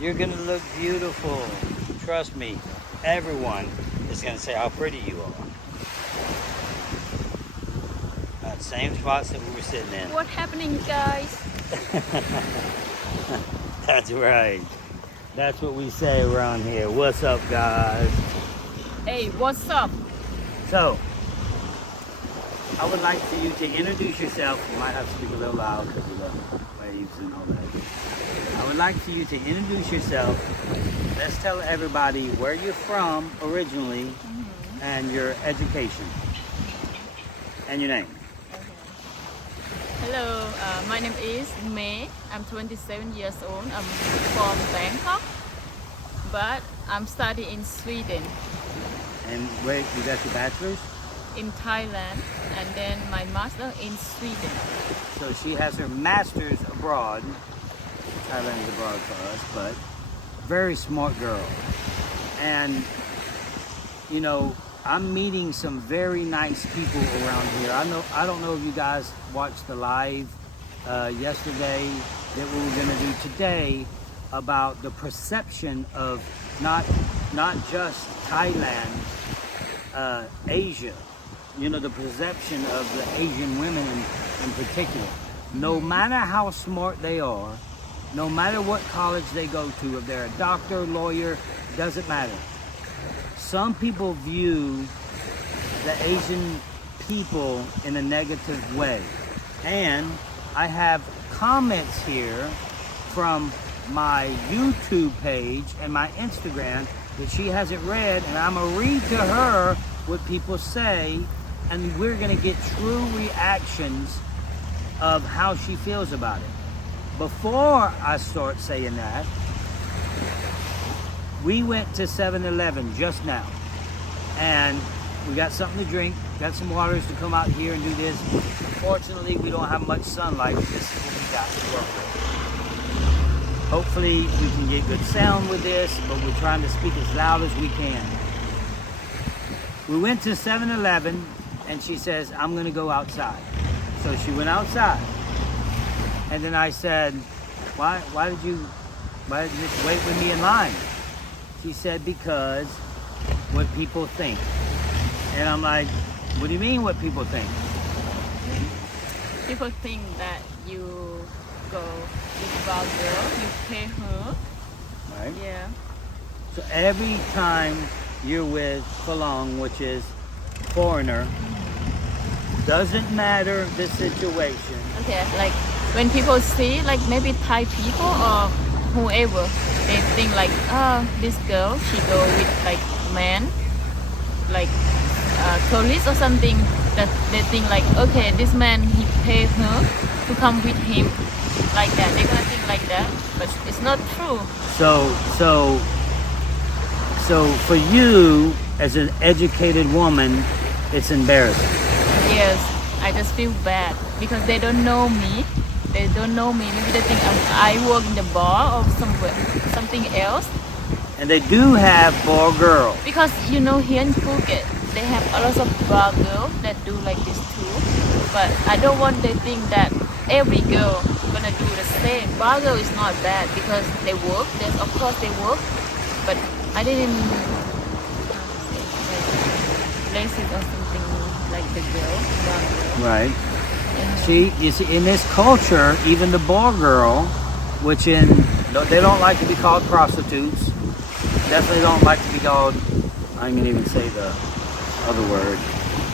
You're gonna look beautiful. Trust me. Everyone is gonna say how pretty you are. Same spots that we were sitting in. What happening, guys? That's right. That's what we say around here. What's up, guys? Hey, what's up? So, I would like for you to introduce yourself. You might have to speak a little loud because of the waves and all that. I would like for you to introduce yourself. Let's tell everybody where you're from originally and your education and your name. Hello, my name is May. I'm 27 years old. I'm from Bangkok, but I'm studying in Sweden. And wait, you got your bachelor's? In Thailand, and then my master in Sweden. So she has her master's abroad. Thailand is abroad for us, but very smart girl. And, you know, I'm meeting some very nice people around here. I don't know if you guys watched the live yesterday that we were going to do today about the perception of not just Thailand, Asia. You know, the perception of the Asian women in particular. No matter how smart they are, no matter what college they go to, if they're a doctor, lawyer, doesn't matter. Some people view the Asian people in a negative way. And I have comments here from my YouTube page and my Instagram that she hasn't read, and I'm going to read to her what people say, and we're going to get true reactions of how she feels about it. Before I start saying that, we went to 7-Eleven just now, and we got something to drink, got some waters to come out here and do this. Unfortunately, we don't have much sunlight. This is what we got to work with. Hopefully, we can get good sound with this, but we're trying to speak as loud as we can. We went to 7-Eleven, and she says, I'm going to go outside. So she went outside. And then I said, why did you just wait with me in line? She said, because what people think. And I'm like, what do you mean what people think? People think that you go with a girl, you pay her. Right? Yeah. So every time you're with Falong, which is foreigner, doesn't matter the situation. Okay, like when people see like maybe Thai people or whoever, they think like, oh, this girl, she go with like man, like tourist or something, that they think like, okay, this man, he pay her to come with him, like that. They're gonna think like that, but it's not true. So for you, as an educated woman, it's embarrassing. Yes, I just feel bad because they don't know me. They don't know me. Maybe they think I work in the bar or somewhere, something else. And they do have bar girls. Because you know here in Phuket, they have a lot of bar girls that do like this too. But I don't want they think that every girl gonna do the same. Bar girl is not bad because they work. There's of course they work, but I didn't like lazy or something like the girl, bar girl. Right. See, you see, in this culture, even the bar girl, which they don't like to be called prostitutes. Definitely don't like to be called, I ain't gonna even say the other word,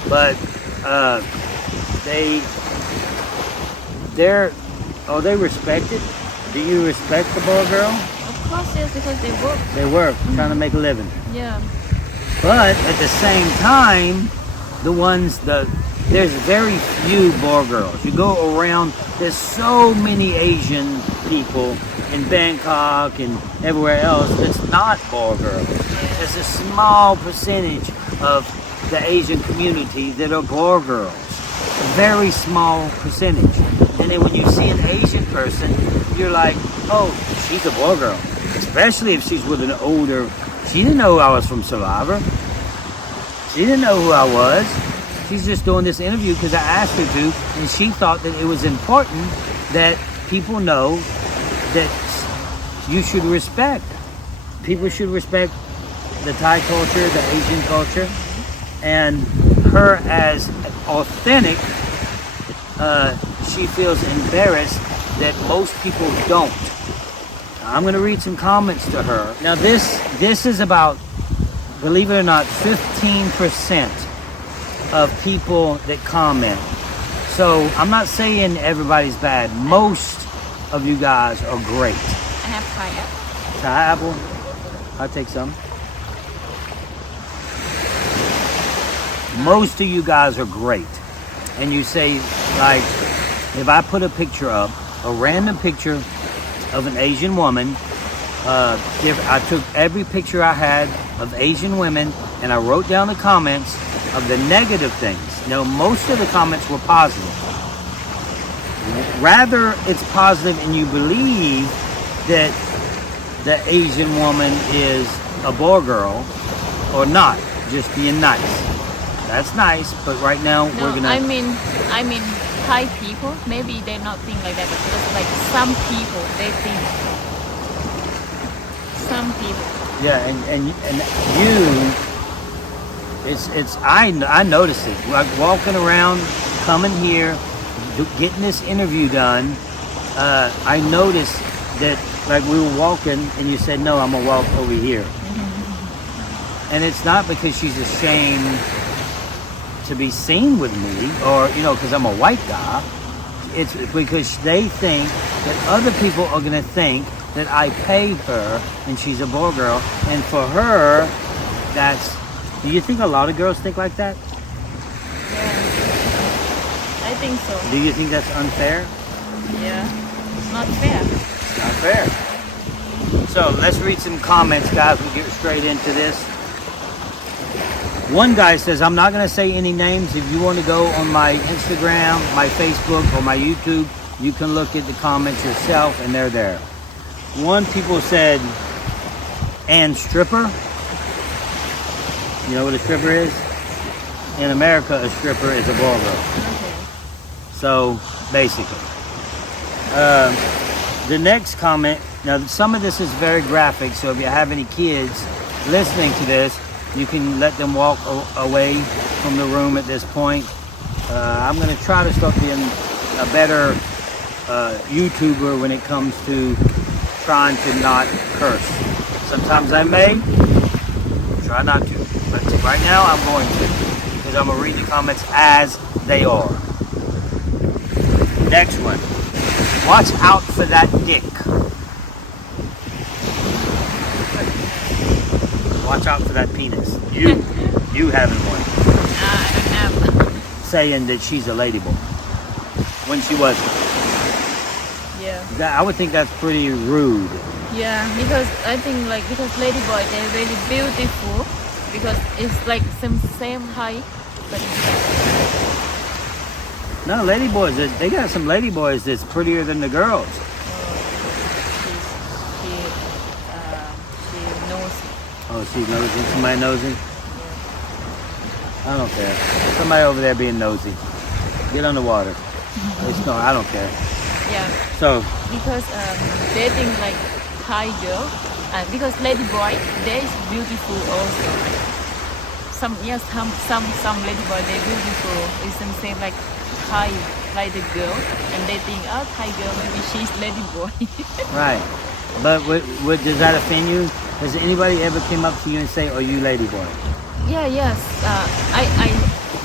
but they respect it. Do you respect the bar girl? Of course, yes, because they work. They work, trying to make a living. Yeah. But at the same time, there's very few bar girls. You go around, there's so many Asian people in Bangkok and everywhere else that's not bar girls. There's a small percentage of the Asian community that are bar girls. A very small percentage. And then when you see an Asian person, you're like, oh, she's a bar girl. Especially if she's with an older, she didn't know I was from Survivor. She didn't know who I was. She's just doing this interview because I asked her to, and she thought that it was important that people know that you should respect. People should respect the Thai culture, the Asian culture, and her as authentic. She feels embarrassed that most people don't. I'm going to read some comments to her. Now this is about, believe it or not, 15% of people that comment. So I'm not saying everybody's bad. Most of you guys are great. I have Thai apple. Thai apple? I'll take some. Most of you guys are great. And you say, like, if I put a picture up, a random picture of an Asian woman, I took every picture I had of Asian women and I wrote down the comments of the negative things. Now, most of the comments were positive. Rather, it's positive and you believe that the Asian woman is a boy girl or not, just being nice. That's nice, but right now No, we're gonna. I mean Thai people. Maybe they not think like that, but just like some people, they think. Some people. Yeah, and you, it's I noticed it. Like walking around, coming here, getting this interview done. I noticed that like we were walking, and you said, "No, I'm gonna walk over here," and it's not because she's ashamed to be seen with me, or because I'm a white guy. It's because they think that other people are gonna think that I paid her and she's a boy girl, and for her, that's. Do you think a lot of girls think like that? Yeah, I think so. Do you think that's unfair? Yeah, not fair. Not fair. So let's read some comments, guys. We'll get straight into this. One guy says, I'm not going to say any names. If you want to go on my Instagram, my Facebook, or my YouTube, you can look at the comments yourself, and they're there. One people said, and stripper. You know what a stripper is? In America, a stripper is a ball girl. Okay. So, basically. The next comment, now some of this is very graphic, so if you have any kids listening to this, you can let them walk away from the room at this point. I'm going to try to start being a better YouTuber when it comes to trying to not curse. Sometimes I may, try not to. But right now I'm going to, because I'm going to read the comments as they are. Next one. Watch out for that dick. Watch out for that penis. You having one. I don't have. Saying that she's a ladyboy when she wasn't. Yeah. I would think that's pretty rude. Yeah, because I think because Ladyboy, they're really beautiful because it's like same height, but No, ladyboys, they got some ladyboys that's prettier than the girls. she knows. Oh, she nosy? Somebody nosy? Yeah. I don't care. Somebody over there being nosy. Get on the water. It's no, I don't care. Yeah. So, Because they think like Thai girl, because Ladyboy, they is beautiful also. Some Ladyboy, they're beautiful. It's the same like Thai, like the girl, and they think, oh, Thai girl, maybe she's Ladyboy. right. But does that offend you? Has anybody ever came up to you and say, "Are you ladyboy?" Yeah, yes. I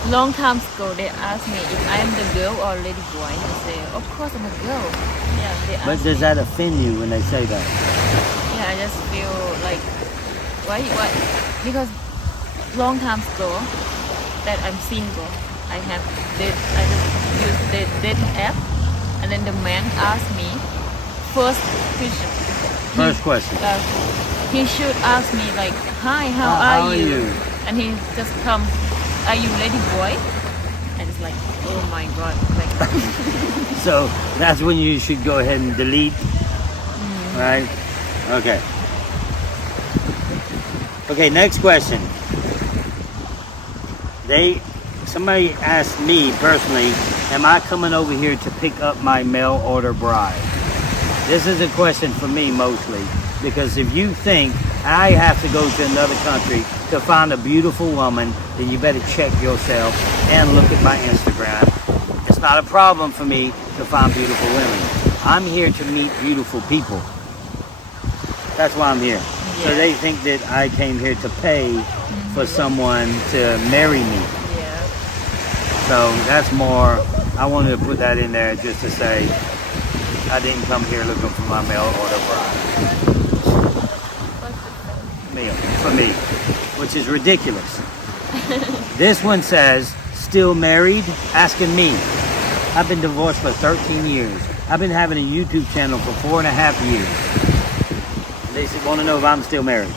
long time ago they asked me if I am the girl or Ladyboy. I say, of course I'm a girl. Yeah, they ask But does me. that offend you when they say that? Yeah, I just feel like why? Because long time ago that I'm single, I just use the dating app, and then the man asked me first question. First question. He should ask me like, "Hi, how are you?" And he just come, "Are you Ladyboy?" And it's like, oh my god, like. So that's when you should go ahead and delete, right? Okay. Okay, next question. Somebody asked me personally, am I coming over here to pick up my mail order bribe? This is a question for me mostly, because if you think I have to go to another country to find a beautiful woman, then you better check yourself and look at my Instagram. It's not a problem for me to find beautiful women. I'm here to meet beautiful people. That's why I'm here. Yeah. So they think that I came here to pay for someone to marry me. Yeah. So that's more, I wanted to put that in there just to say I didn't come here looking for my mail order bride. Meal for me, which is ridiculous. This one says, still married? Asking me. I've been divorced for 13 years. I've been having a YouTube channel for 4.5 years. They want to know if I'm still married.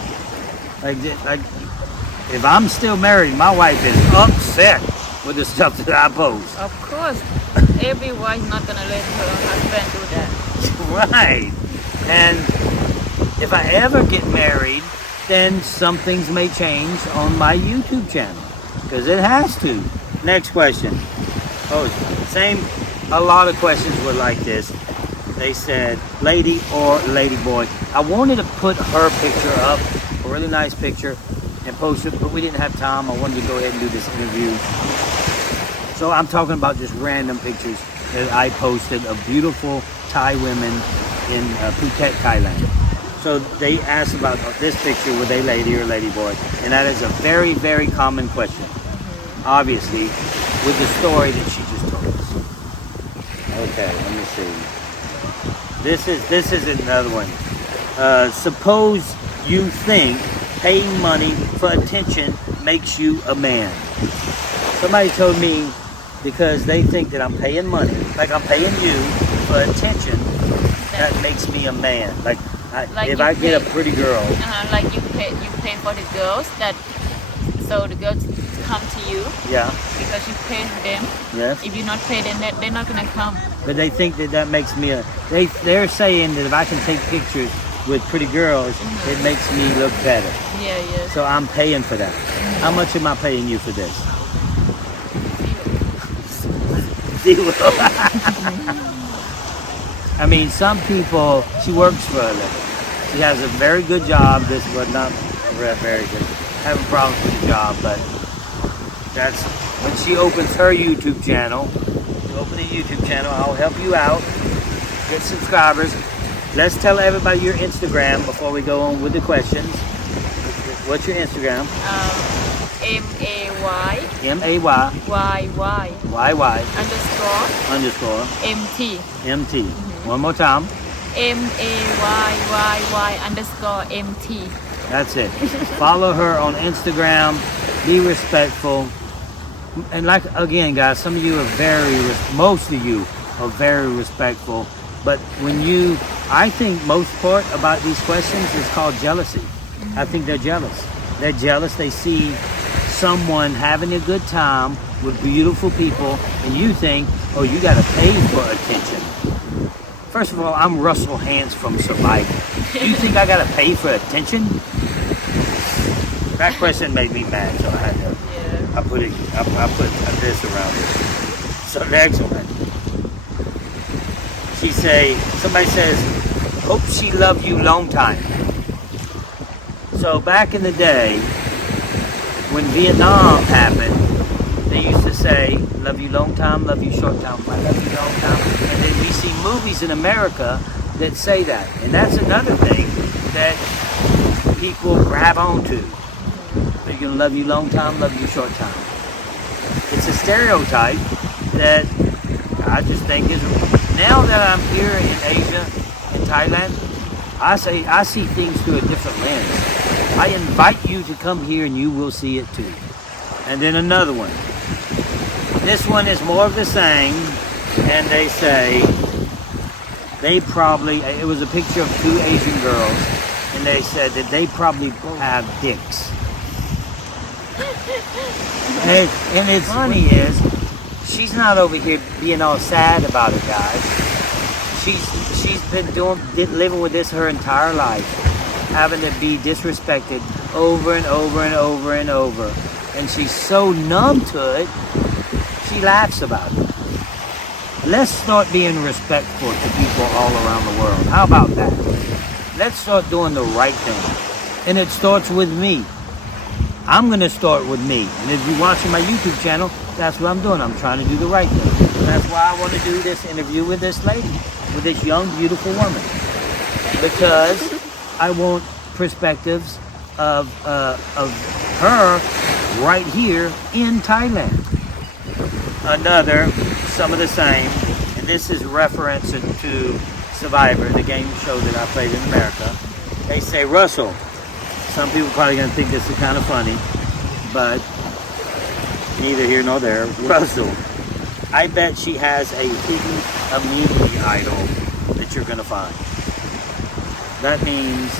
Like, if I'm still married, my wife is upset with the stuff that I post. Of course, every wife not gonna let her husband do that. Right. And if I ever get married, then some things may change on my YouTube channel, because it has to. Next question. Oh, same. A lot of questions were like this. They said, lady or lady boy. I wanted to put her picture up, a really nice picture, and post it, but we didn't have time. I wanted to go ahead and do this interview. So I'm talking about just random pictures that I posted of beautiful Thai women in Phuket, Thailand. So they asked about this picture, were they lady or lady boy? And that is a very, very common question. Obviously, with the story that she just told us. Okay, let me see. This is another one. Suppose you think paying money for attention makes you a man. Somebody told me because they think that I'm paying money, like I'm paying you for attention, that makes me a man. Like if I get a pretty girl. Like you pay for the girls that, so the girls come to you. Yeah. Because you pay them. Yes. If you not pay them, they're not gonna come. But they think that makes me a. They're saying that if I can take pictures with pretty girls, it makes me look better. Yeah, yeah. So I'm paying for that. How much am I paying you for this? Zero. I mean, some people, she works for a living. She has a very good job. This was not very good. Having problems with the job, but that's when she opens her YouTube channel. You open a YouTube channel, I'll help you out. Get subscribers. Let's tell everybody your Instagram before we go on with the questions. What's your Instagram? MAY MAY YY underscore MT. MT. One more time. MAYYY underscore MT. That's it. Follow her on Instagram. Be respectful. And like, again, guys, some of you are most of you are very respectful. But I think most part about these questions is called jealousy. I think they're jealous. They're jealous. They see someone having a good time with beautiful people, and you think, oh, you got to pay for attention. First of all, I'm Russell Hantz from Survivor. You think I got to pay for attention? That question made me mad, so I had to. Yeah. I put this around it. So next one. Somebody says, hope she loved you long time. So back in the day, when Vietnam happened, they used to say, love you long time, love you short time, I love you long time. And then we see movies in America that say that. And that's another thing that people grab onto. They're going to love you long time, love you short time. It's a stereotype that I just think is, now that I'm here in Asia, in Thailand, I see things through a different lens. I invite you to come here and you will see it too. And then another one. This one is more of the same, and they say it was a picture of two Asian girls, and they said that they probably have dicks. And it's funny is, she's not over here being all sad about it, guys. She's been living with this her entire life, having to be disrespected over and over and over and over. And she's so numb to it, she laughs about it. let's start being respectful to people all around the world. How about that? Let's start doing the right thing. And it starts with me. I'm going to start with me. And if you're watching my YouTube channel, that's what I'm doing. I'm trying to do the right thing. And that's why I want to do this interview with this lady, with this young, beautiful woman. Because I want perspectives of her right here in Thailand. Another, some of the same, and this is reference to Survivor, the game show that I played in America. They say, Russell, some people probably going to think this is kind of funny, but neither here nor there. Russell, I bet she has a hidden immunity idol that you're going to find. That means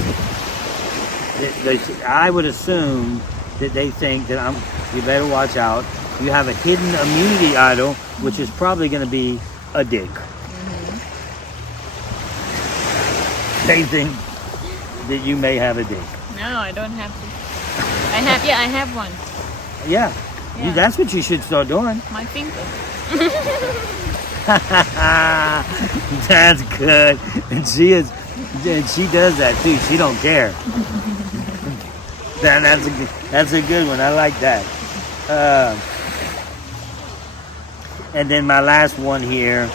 that I would assume that they think that you better watch out. You have a hidden immunity idol, which is probably going to be a dick. Mm-hmm. They think that you may have a dick. No, I don't have to. I have one. Yeah. That's what you should start doing. My finger. That's good. And she does that too. She don't care. That's a good one. I like that. And then my last one here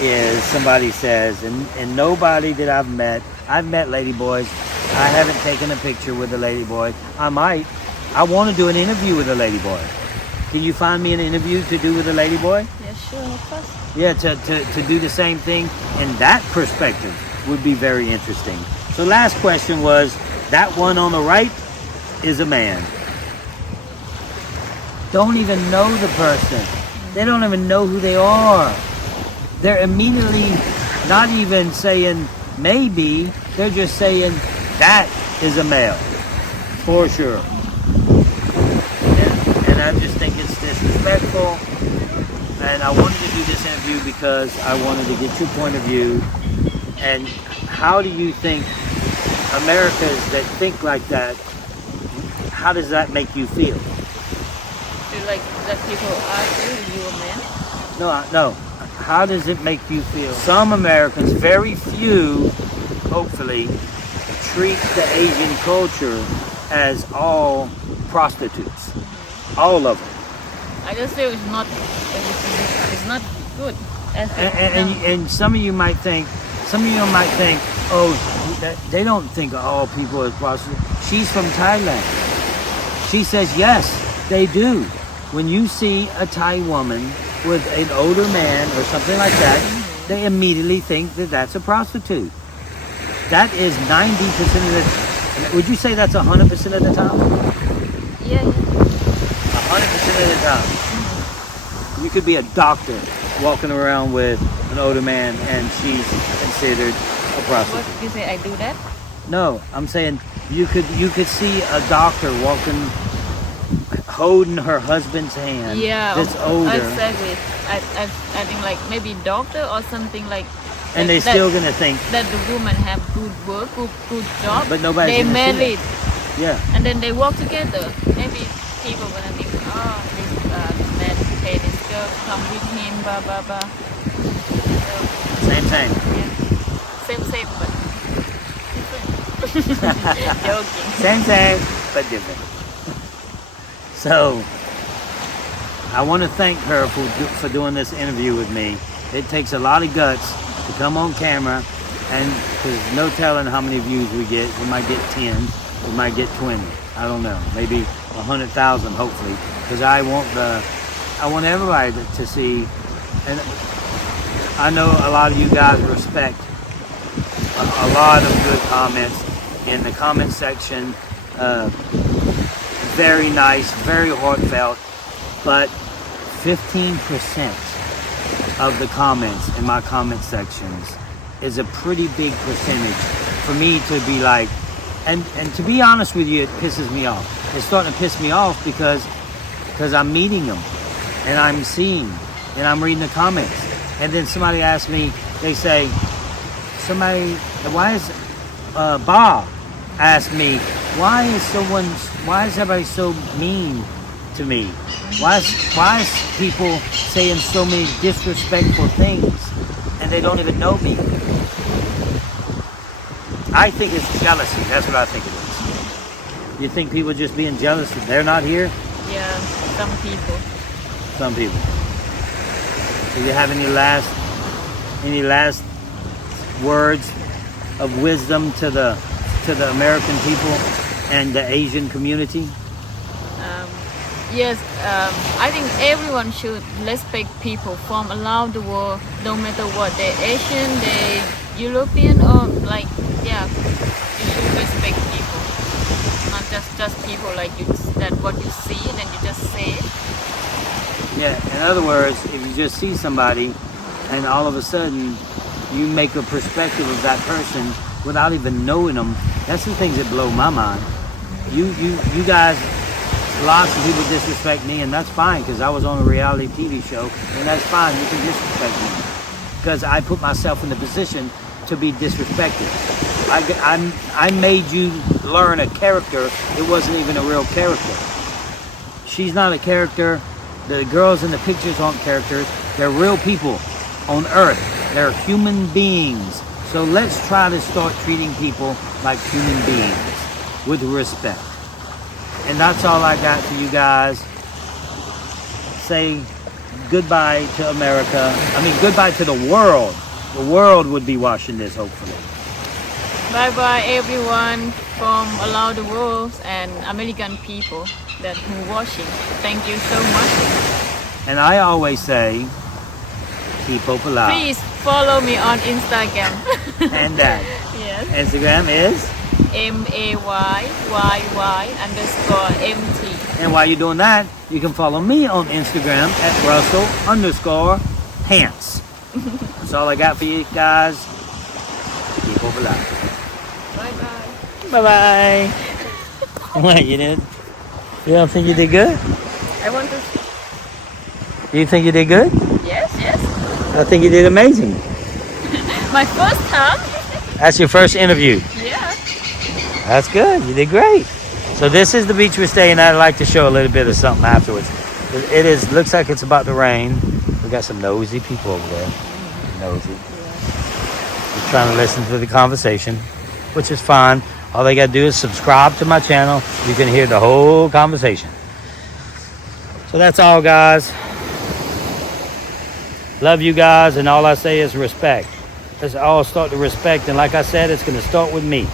is somebody says, and nobody that I've met Ladyboys. I haven't taken a picture with a Ladyboy. I might. I want to do an interview with a Ladyboy. Can you find me an interview to do with a Ladyboy? Yeah, sure, of course. Yeah, to do the same thing. And that perspective would be very interesting. So last question was, that one on the right is a man. Don't even know the person. They don't even know who they are. They're immediately not even saying maybe. They're just saying that is a male. For sure. And I just think it's disrespectful. And I wanted to do this interview because I wanted to get your point of view. And how do you think Americans that think like that, how does that make you feel? Do you like that people argue you a man? No. How does it make you feel? Some Americans, very few, hopefully, treat the Asian culture as all prostitutes. All of them. I just feel it's not good. And some of you might think, oh, they don't think of all people as prostitutes. She's from Thailand. She says, yes, they do. When you see a Thai woman with an older man or something like that, they immediately think that that's a prostitute. That is 90% of the... Would you say that's 100% of the time? Yeah. 100% of the time. You could be a doctor walking around with an older man and she's considered a prostitute. What, you say I do that? No, I'm saying you could see a doctor walking, holding her husband's hand. Yeah, that's older. Exactly. I think like maybe doctor or something like. And they're still gonna think that the woman have good work, good job. But nobody's they gonna married. Yeah. And then they work together. Maybe people gonna think, oh, this man pay this girl, come with him, blah blah blah. So, same. Yeah. Same, but different. Joking. Same, but different. So, I want to thank her for doing this interview with me. It takes a lot of guts to come on camera, and there's no telling how many views we get. We might get 10, we might get 20. I don't know. Maybe 100,000, hopefully, because I want everybody to see. And I know a lot of you guys respect a lot of good comments in the comment section. Very nice, very heartfelt, but 15% of the comments in my comment sections is a pretty big percentage for me to be like, and to be honest with you, it pisses me off. It's starting to piss me off because I'm meeting them and I'm seeing and I'm reading the comments, and then somebody asks me, they say, why is Bob asked me, why is everybody so mean to me. Why is people saying so many disrespectful things and they don't even know me? I think it's jealousy. That's what I think it is. You think people just being jealous that they're not here? Yeah, some people. Some people. Do you have any last words of wisdom to the American people and the Asian community? Yes, I think everyone should respect people from around the world, no matter what. They're Asian, they're European, or like, yeah, you should respect people. Not just people like you, that what you see, and then you just say it. Yeah, in other words, if you just see somebody and all of a sudden you make a perspective of that person without even knowing them, that's the things that blow my mind. You guys, lots of people disrespect me, and that's fine because I was on a reality TV show, and that's fine. You can disrespect me because I put myself in the position to be disrespected. I made you learn a character. It wasn't even a real character. She's not a character. The girls in the pictures aren't characters. They're real people on Earth. They're human beings. So let's try to start treating people like human beings with respect. And that's all I got for you guys. Say goodbye to America. I mean, goodbye to the world. The world would be watching this, hopefully. Bye-bye, everyone from around the world and American people that who watching. Thank you so much. And I always say, keep hope alive. Please follow me on Instagram. And that. Yes. Instagram is? MAYYY_MT. And while you're doing that, you can follow me on Instagram at Russell_Hance. That's all I got for you guys. Keep hope alive. Bye-bye. Bye-bye. What, you don't think you did good? I want to... You think you did good? Yes, yes. I think you did amazing. My first time? That's your first interview. Yeah. That's good. You did great. So this is the beach we're staying at. I'd like to show a little bit of something afterwards. Looks like it's about to rain. We got some nosy people over there. Nosy. Just trying to listen to the conversation, which is fine. All they got to do is subscribe to my channel. You can hear the whole conversation. So that's all, guys. Love you guys, and all I say is respect. Let's all start to respect, and like I said, it's going to start with me.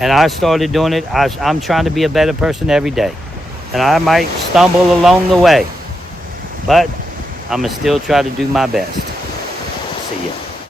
And I started doing it. I'm trying to be a better person every day. And I might stumble along the way, but I'm going to still try to do my best.